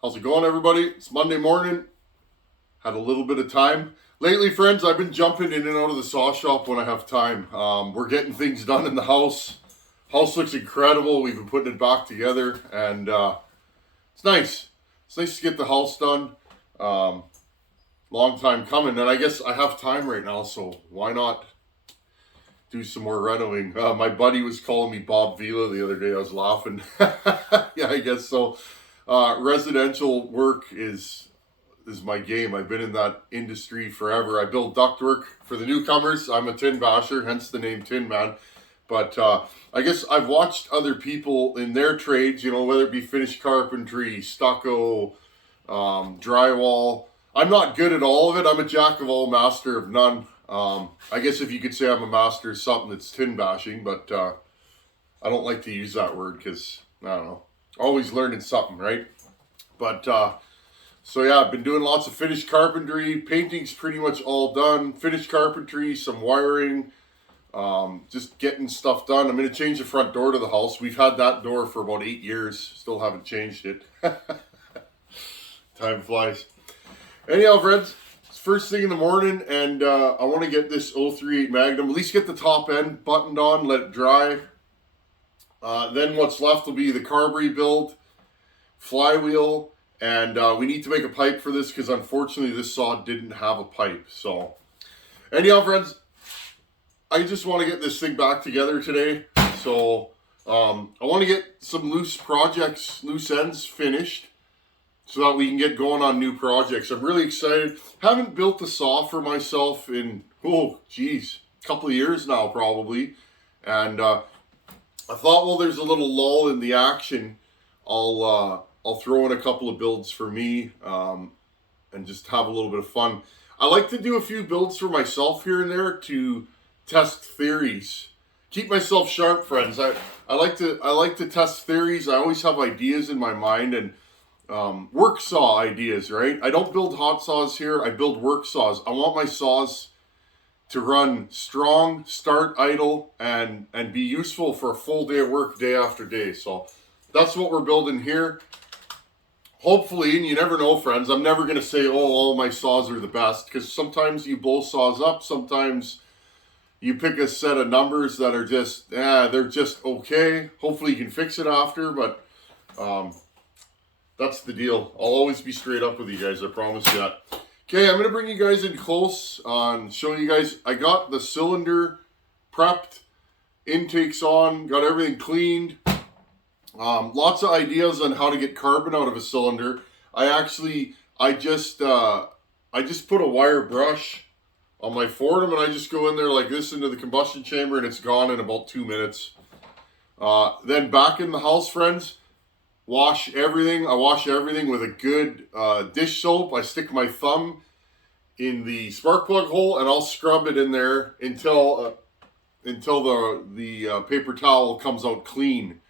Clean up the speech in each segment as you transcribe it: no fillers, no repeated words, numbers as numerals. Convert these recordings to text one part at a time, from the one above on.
How's it going, everybody? It's Monday morning. Had a little bit of time. Lately, friends, I've been jumping in and out of the saw shop when I have time. We're getting things done in the house. House looks incredible. We've been putting it back together, and it's nice. It's nice to get the house done. Long time coming, and I guess I have time right now, so why not do some more renovating? My buddy was calling me Bob Vila the other day. I was laughing. Yeah, I guess so. Residential work is my game. I've been in that industry forever. I build ductwork for the newcomers. I'm a tin basher, hence the name Tin Man. But I guess I've watched other people in their trades, whether it be finished carpentry, stucco, drywall. I'm not good at all of it. I'm a jack of all, master of none. I guess if you could say I'm a master of something, it's tin bashing, but I don't like to use that word because, I don't know, always learning something, right? But, so yeah, I've been doing lots of finished carpentry. Painting's pretty much all done. Finished carpentry, some wiring, just getting stuff done. I'm going to change the front door to the house. We've had that door for about 8 years. Still haven't changed it. Time flies. Anyhow, friends, it's first thing in the morning, and I want to get this 038 Magnum, at least get the top end buttoned on, let it dry. Then what's left will be the carb rebuild, flywheel, and we need to make a pipe for this because unfortunately this saw didn't have a pipe. So anyhow, friends, I just want to get this thing back together today. So I want to get some loose ends finished so that we can get going on new projects. I'm really excited. Haven't built a saw for myself in, a couple of years now probably. And I thought, well, there's a little lull in the action. I'll throw in a couple of builds for me and just have a little bit of fun. I like to do a few builds for myself here and there to test theories. Keep myself sharp, friends. I like to test theories. I always have ideas in my mind and work saw ideas, right? I don't build hot saws here. I build work saws. I want my saws to run strong, start idle, and be useful for a full day of work, day after day. So that's what we're building here. Hopefully, and you never know, friends, I'm never going to say, all my saws are the best, because sometimes you blow saws up, sometimes you pick a set of numbers that are just, they're just okay. Hopefully you can fix it after, but that's the deal. I'll always be straight up with you guys, I promise you that. Okay, I'm going to bring you guys in close on showing you guys. I got the cylinder prepped, intakes on, got everything cleaned. Lots of ideas on how to get carbon out of a cylinder. I just put a wire brush on my Fordham and I just go in there like this into the combustion chamber and it's gone in about 2 minutes. Then back in the house, friends, wash everything. I wash everything with a good dish soap. I stick my thumb in the spark plug hole and I'll scrub it in there until the paper towel comes out clean.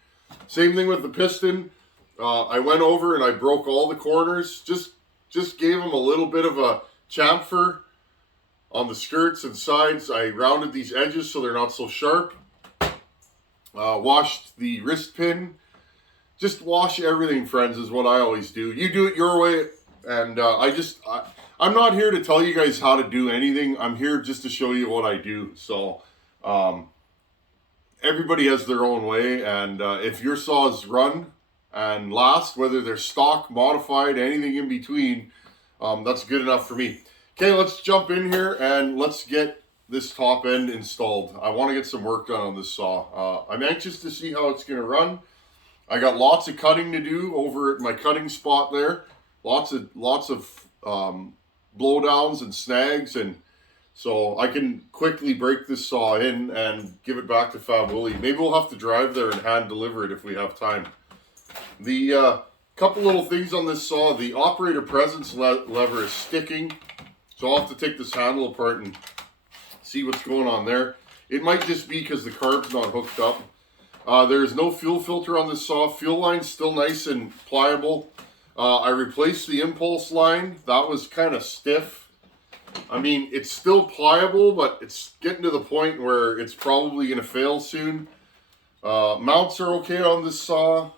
Same thing with the piston. I went over and I broke all the corners. Just gave them a little bit of a chamfer on the skirts and sides. I rounded these edges so they're not so sharp. Washed the wrist pin. Just wash everything, friends, is what I always do. You do it your way, and I'm not here to tell you guys how to do anything. I'm here just to show you what I do. So everybody has their own way, and if your saws run and last, whether they're stock, modified, anything in between, that's good enough for me. Okay, let's jump in here and let's get this top end installed. I want to get some work done on this saw. I'm anxious to see how it's going to run. I got lots of cutting to do over at my cutting spot there. Lots of blowdowns and snags, and so I can quickly break this saw in and give it back to Fab Willie. Maybe we'll have to drive there and hand deliver it if we have time. The couple little things on this saw, the operator presence lever is sticking, so I'll have to take this handle apart and see what's going on there. It might just be because the carb's not hooked up. There's no fuel filter on this saw. Fuel line's still nice and pliable. I replaced the impulse line. That was kind of stiff. I mean, it's still pliable, but it's getting to the point where it's probably going to fail soon. Mounts are okay on this saw.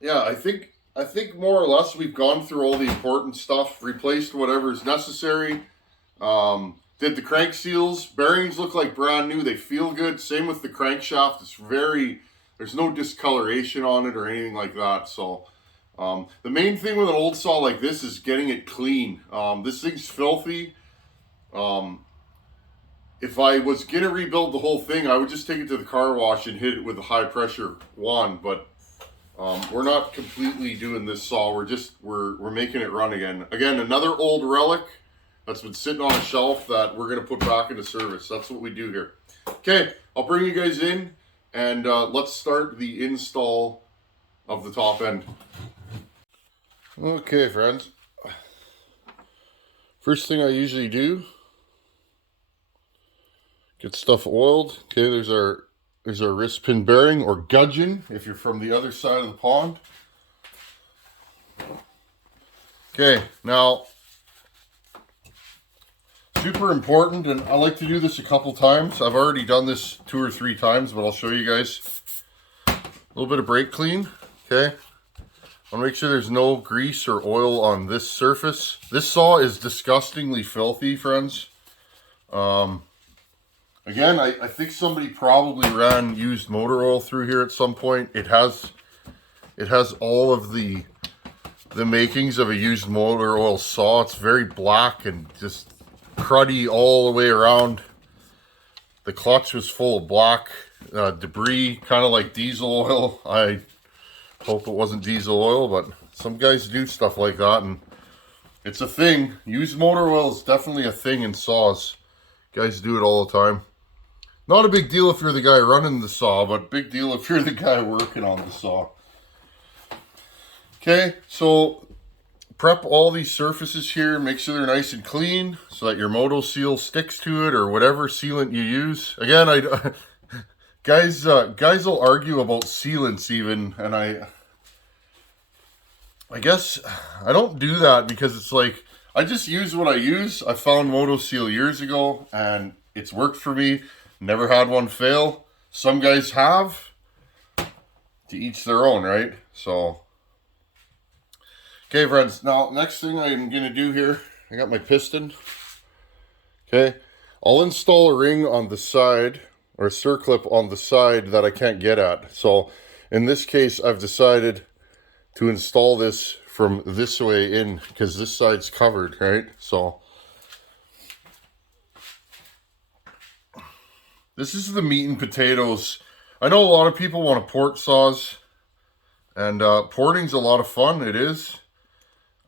Yeah, I think I think more or less we've gone through all the important stuff, replaced whatever is necessary. Did the crank seals. Bearings look like brand new. They feel good. Same with the crankshaft. There's no discoloration on it or anything like that. So the main thing with an old saw like this is getting it clean. This thing's filthy. If I was going to rebuild the whole thing, I would just take it to the car wash and hit it with a high pressure wand. But we're not completely doing this saw. We're making it run again. Again, another old relic that's been sitting on a shelf that we're going to put back into service. That's what we do here. Okay, I'll bring you guys in and let's start the install of the top end. Okay, friends. First thing I usually do, get stuff oiled. Okay, there's our wrist pin bearing, or gudgeon if you're from the other side of the pond. Okay, now super important, and I like to do this a couple times. I've already done this 2 or 3 times, but I'll show you guys. A little bit of brake clean. Okay, I want to make sure there's no grease or oil on this surface. This saw is disgustingly filthy, friends. Again, I think somebody probably ran used motor oil through here at some point. It has all of the makings of a used motor oil saw. It's very black and just cruddy all the way around. The clutch was full of black debris, kind of like diesel oil. I hope it wasn't diesel oil, but some guys do stuff like that, and it's a thing. Used motor oil is definitely a thing in saws. Guys do it all the time. Not a big deal if you're the guy running the saw, but big deal if you're the guy working on the saw. Okay, so prep all these surfaces here. Make sure they're nice and clean so that your moto seal sticks to it, or whatever sealant you use. Again, guys will argue about sealants even, and I guess I don't do that because it's like, I just use what I use. I found Moto Seal years ago and it's worked for me. Never had one fail. Some guys have. To each their own, right? So, okay, friends. Now, next thing I'm going to do here, I got my piston. Okay. I'll install a ring on the side, or a circlip on the side that I can't get at. So, in this case, I've decided to install this from this way in, because this side's covered, right? So, this is the meat and potatoes. I know a lot of people want to port saws, and porting's a lot of fun, it is.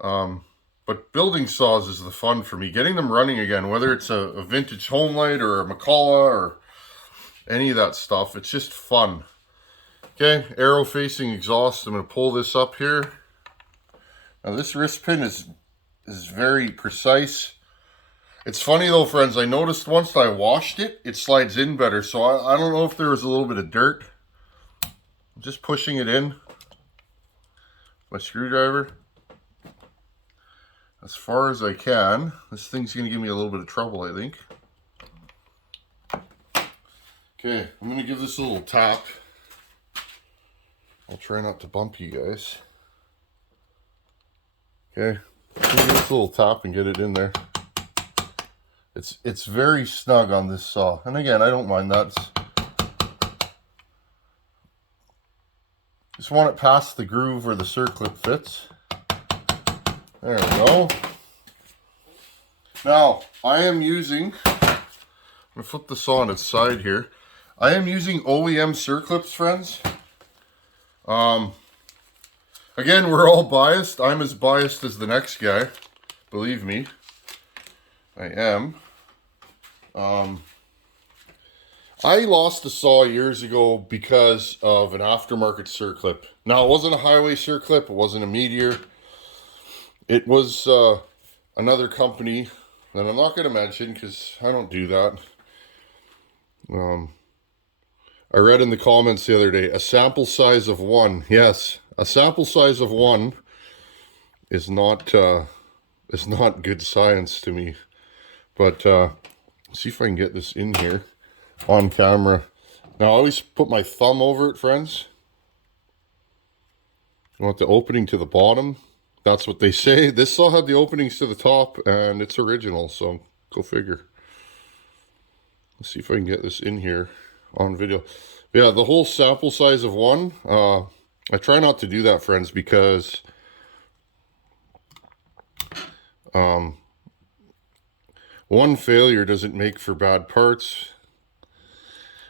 But building saws is the fun for me. Getting them running again, whether it's a vintage Homelight or a McCullough or any of that stuff, it's just fun. Okay, arrow facing exhaust. I'm going to pull this up here. Now this wrist pin is very precise. It's funny though, friends, I noticed once I washed it, it slides in better. So I don't know if there was a little bit of dirt. I'm just pushing it in. My screwdriver. As far as I can. This thing's going to give me a little bit of trouble, I think. Okay, I'm going to give this a little tap. I'll try not to bump you guys. Okay, give this a little tap and get it in there. It's very snug on this saw, and again, I don't mind that. Just want it past the groove where the circlip fits. There we go. Now, I am using, I'm going to flip the saw on its side here. I am using OEM circlips, friends. Again, we're all biased. I'm as biased as the next guy. Believe me. I am. I lost a saw years ago because of an aftermarket circlip. Now, it wasn't a highway circlip. It wasn't a Meteor. It was another company that I'm not going to mention because I don't do that. I read in the comments the other day, a sample size of 1. Yes, a sample size of 1 is not good science to me. But see if I can get this in here on camera. Now I always put my thumb over it, friends. want the opening to the bottom. That's what they say. This saw had the openings to the top, and it's original, so go figure. Let's see if I can get this in here on video. Yeah, the whole sample size of one. I try not to do that, friends, because one failure doesn't make for bad parts.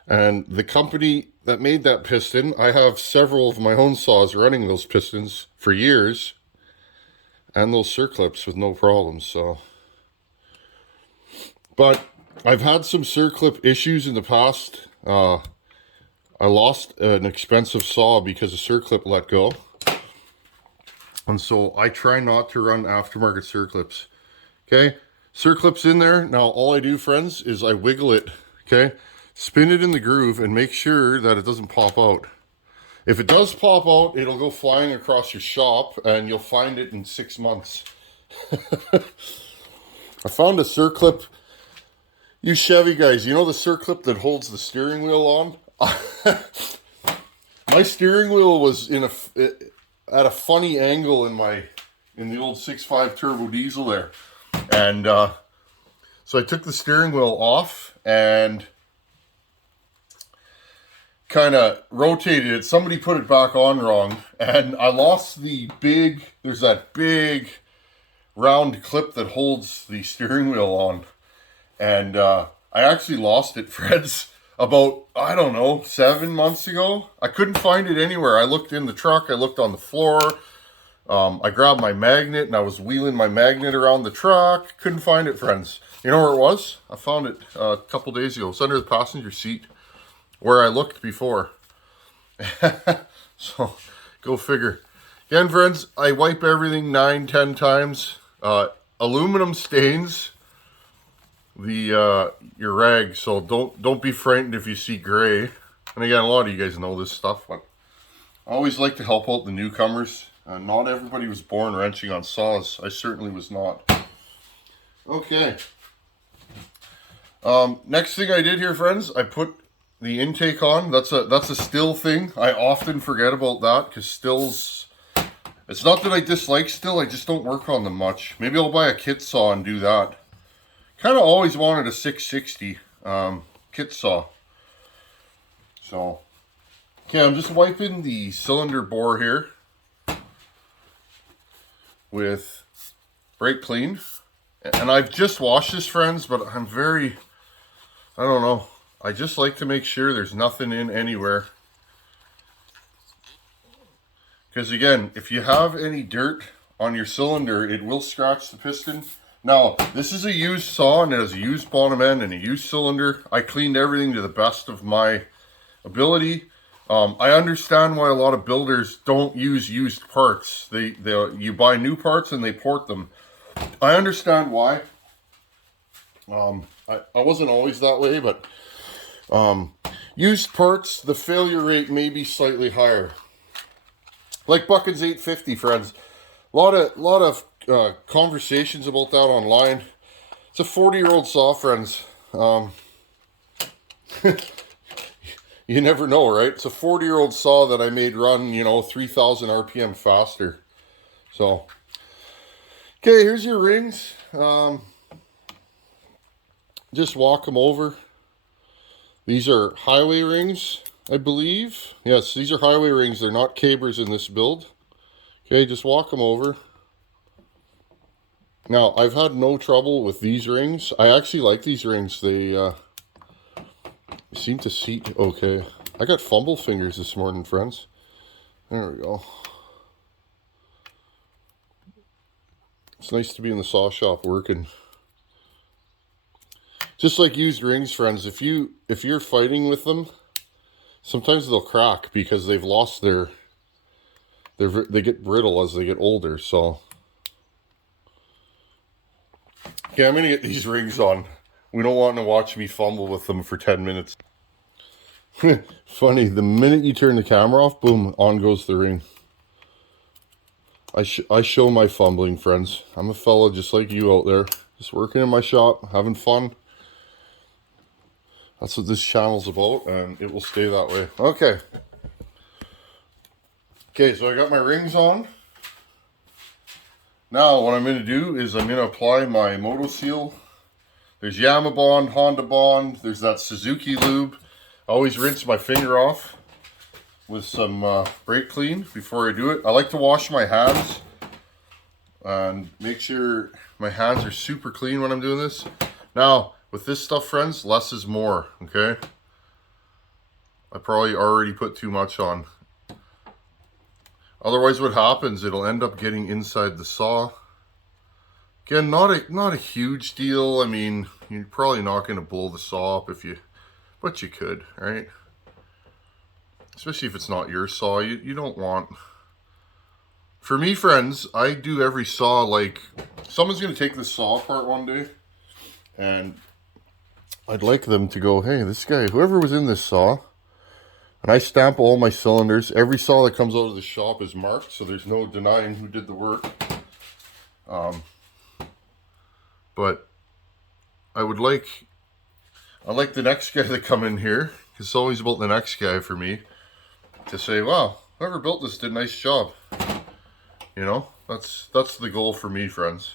And the company that made that piston, I have several of my own saws running those pistons for years, and those circlips with no problems. So, but I've had some circlip issues in the past. I lost an expensive saw because a circlip let go, and so I try not to run aftermarket circlips. Okay, circlips in there. Now all I do, friends, is I wiggle it. Okay, spin it in the groove and make sure that it doesn't pop out. If it does pop out, it'll go flying across your shop and you'll find it in 6 months. I found a circlip. You Chevy guys, you know the circlip that holds the steering wheel on? My steering wheel was at a funny angle in the old 6.5 turbo diesel there. And so I took the steering wheel off and kind of rotated it. Somebody put it back on wrong, and I lost there's that big round clip that holds the steering wheel on, and I actually lost it, friends, about, I don't know, 7 months ago. I couldn't find it anywhere. I looked in the truck, I looked on the floor, I grabbed my magnet and I was wheeling my magnet around the truck. Couldn't find it, friends. You know where it was? I found it a couple days ago. It's under the passenger seat where I looked before. So, go figure. Again, friends, I wipe everything 9-10 times. Aluminum stains your rag, so don't be frightened if you see gray. And again, a lot of you guys know this stuff, but I always like to help out the newcomers. Not everybody was born wrenching on saws. I certainly was not. Okay. Next thing I did here, friends, I put the intake on. That's a Stihl thing. I often forget about that because Stihls, it's not that I dislike Stihl, I just don't work on them much. Maybe I'll buy a kit saw and do that. Kind of always wanted a 660 kit saw. So, okay, I'm just wiping the cylinder bore here with brake clean. And I've just washed this, friends, but I don't know. I just like to make sure there's nothing in anywhere. Because again, if you have any dirt on your cylinder, it will scratch the piston. Now, this is a used saw and it has a used bottom end and a used cylinder. I cleaned everything to the best of my ability. I understand why a lot of builders don't use used parts. You buy new parts and they port them. I understand why. I wasn't always that way, but used parts, the failure rate may be slightly higher. Like Buchan's 850, friends. A lot of conversations about that online. It's a 40-year-old saw, friends. You never know, right? It's a 40-year-old saw that I made run, 3,000 RPM faster. So, okay, here's your rings. Just walk them over. These are highway rings, I believe. Yes, these are highway rings. They're not cabers in this build. Okay, just walk them over. Now, I've had no trouble with these rings. I actually like these rings. They seem to seat okay. I got fumble fingers this morning, friends. There we go. It's nice to be in the saw shop working. Just like used rings, friends, if you're fighting with them, sometimes they'll crack because they've lost they get brittle as they get older. So, okay, I'm gonna get these rings on. We don't want to watch me fumble with them for 10 minutes. Funny, the minute you turn the camera off, boom, on goes the ring. I show my fumbling, friends. I'm a fella just like you out there, just working in my shop, having fun. That's what this channel's about, and it will stay that way. Okay. Okay, so I got my rings on. Now what I'm going to do is I'm going to apply my Moto Seal. There's Yamaha Bond, Honda Bond, there's that Suzuki lube. I always rinse my finger off with some brake clean before I do it. I like to wash my hands and make sure my hands are super clean when I'm doing this. Now, with this stuff, friends, less is more, okay? I probably already put too much on. Otherwise, what happens, it'll end up getting inside the saw. Again, not a huge deal. I mean, you're probably not going to blow the saw up but you could, right? Especially if it's not your saw, you don't want... For me, friends, I do every saw like... Someone's going to take this saw apart one day, and I'd like them to go, hey, this guy, whoever was in this saw, and I stamp all my cylinders. Every saw that comes out of the shop is marked, so there's no denying who did the work. But I'd like the next guy to come in here, because it's always about the next guy for me, to say, wow, whoever built this did a nice job. You know, that's the goal for me, friends.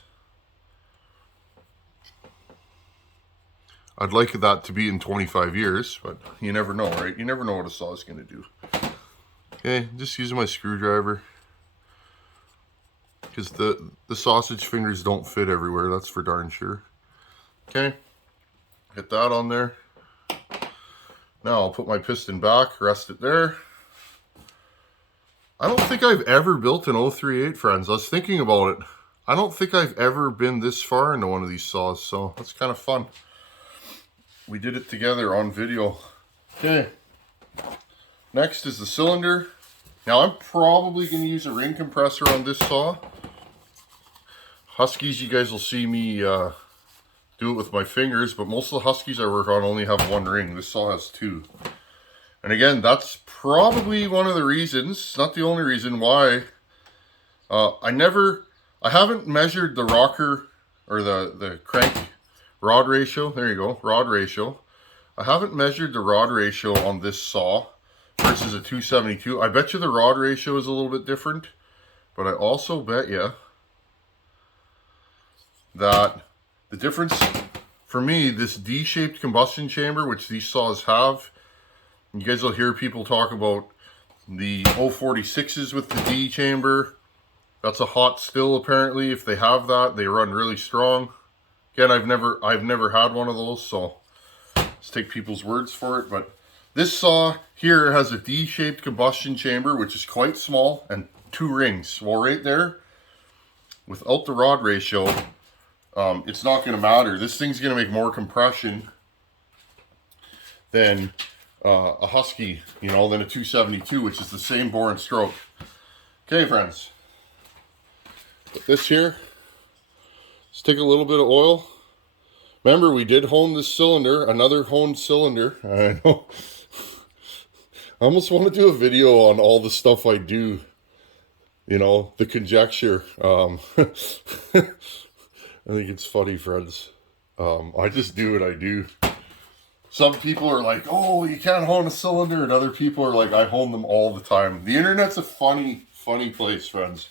I'd like that to be in 25 years, but you never know, right? You never know what a saw is going to do. Okay, just using my screwdriver. Because the sausage fingers don't fit everywhere, that's for darn sure. Okay, get that on there. Now I'll put my piston back, rest it there. I don't think I've ever built an 038, friends. I was thinking about it. I don't think I've ever been this far into one of these saws, so that's kind of fun. We did it together on video. Okay, next is the cylinder. Now I'm probably going to use a ring compressor on this saw. Huskies, you guys will see me do it with my fingers, but most of the Huskies I work on only have one ring. This saw has two. And again, that's probably one of the reasons, not the only reason, why I haven't measured the rocker or the crank rod ratio. There you go, rod ratio. I haven't measured the rod ratio on this saw versus a 272. I bet you the rod ratio is a little bit different, but I also bet you that the difference for me, this D-shaped combustion chamber, which these saws have, you guys will hear people talk about the 046s with the D chamber. That's a hot Stihl apparently. If they have that, they run really strong. Again, I've never had one of those, so let's take people's words for it. But this saw here has a D-shaped combustion chamber, which is quite small, and two rings. Well, right there, without the rod ratio, it's not going to matter. This thing's going to make more compression than a Husky, you know, than a 272, which is the same bore and stroke. Okay, friends. Put this here. Let's take a little bit of oil. Remember, we did hone this cylinder, another honed cylinder. I know. I almost want to do a video on all the stuff I do. You know, the conjecture. I think it's funny, friends. I just do what I do. Some people are like, oh, you can't hone a cylinder, and other people are like, I hone them all the time. The internet's a funny, funny place, friends.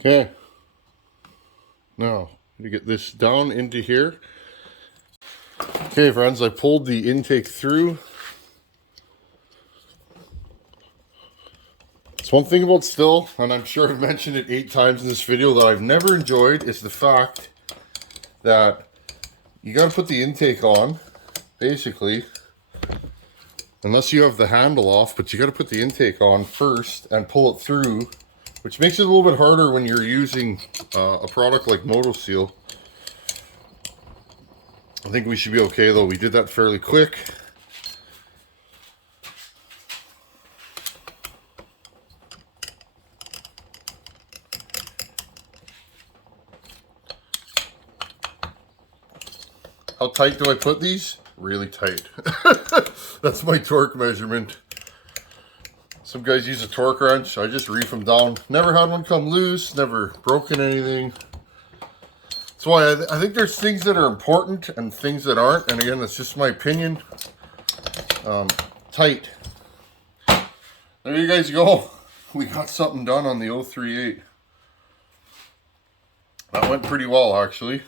Okay, now to get this down into here. Okay, friends, I pulled the intake through. It's one thing about Stihl, and I'm sure I've mentioned it 8 times in this video, that I've never enjoyed, is the fact that you got to put the intake on, basically, unless you have the handle off, but you got to put the intake on first and pull it through, which makes it a little bit harder when you're using a product like Moto Seal. I think we should be okay though. We did that fairly quick. How tight do I put these? really tight. That's my torque measurement. Some guys use a torque wrench. I just reef them down. Never had one come loose, never broken anything. That's why I think there's things that are important and things that aren't. And again, that's just my opinion. Tight. There you guys go. We got something done on the 038. That went pretty well, actually.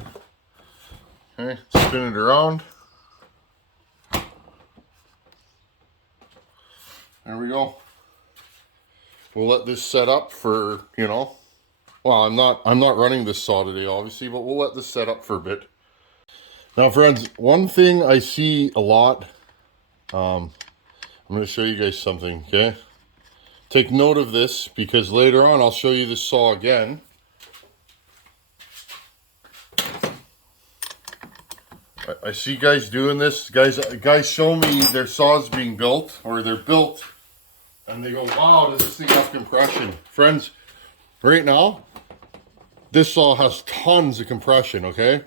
Okay, spin it around. There we go. We'll let this set up for, you know, well, I'm not running this saw today, obviously, but we'll let this set up for a bit. Now, friends, one thing I see a lot, I'm going to show you guys something, okay? Take note of this, because later on I'll show you this saw again. I see guys doing this. Guys show me their saws being built, or they're built, and they go, wow, does this thing have compression? Friends, right now, this saw has tons of compression, okay?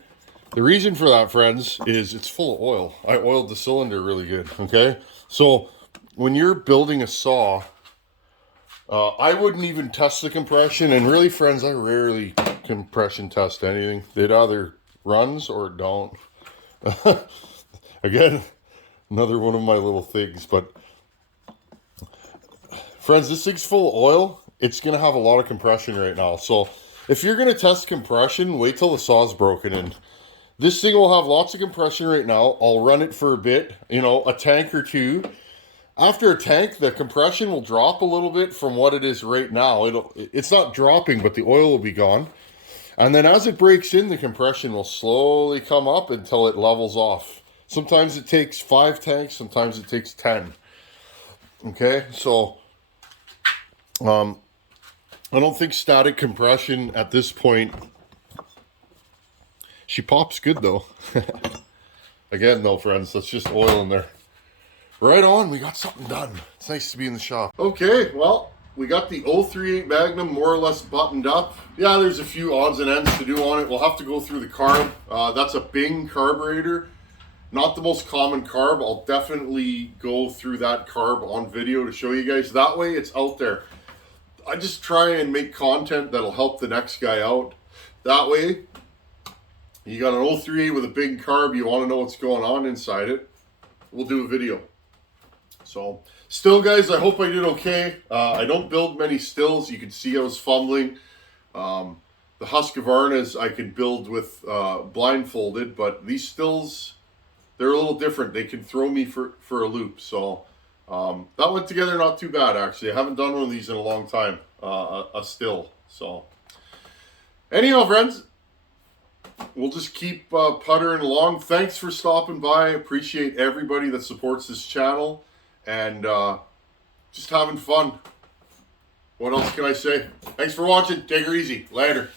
The reason for that, friends, is it's full of oil. I oiled the cylinder really good, okay? So when you're building a saw, I wouldn't even test the compression. And really, friends, I rarely compression test anything. It either runs or it don't. Again, another one of my little things. But friends, this thing's full of oil. It's going to have a lot of compression right now. So if you're going to test compression, wait till the saw's broken in. This thing will have lots of compression right now. I'll run it for a bit, you know, a tank or two. After a tank, the compression will drop a little bit from what it is right now. It's not dropping, but the oil will be gone. And then as it breaks in, the compression will slowly come up until it levels off. Sometimes it takes 5 tanks, sometimes it takes 10. Okay, so I don't think static compression at this point. She pops good though. Again, though, friends, that's just oil in there. Right on, we got something done. It's nice to be in the shop. Okay, well, we got the 038 Magnum more or less buttoned up. Yeah, there's a few odds and ends to do on it. We'll have to go through the carb. That's a Bing carburetor. Not the most common carb. I'll definitely go through that carb on video to show you guys. That way it's out there. I just try and make content that'll help the next guy out. That way, you got an 038 with a big carb, you want to know what's going on inside it, we'll do a video. So, still guys, I hope I did okay. I don't build many stills. You can see I was fumbling. The Husqvarnas I can build with blindfolded, but these stills, they're a little different. They can throw me for a loop. So, that went together not too bad, actually. I haven't done one of these in a long time, a still. So, anyhow, friends, we'll just keep puttering along. Thanks for stopping by. Appreciate everybody that supports this channel. And just having fun. What else can I say? Thanks for watching. Take her easy. Later.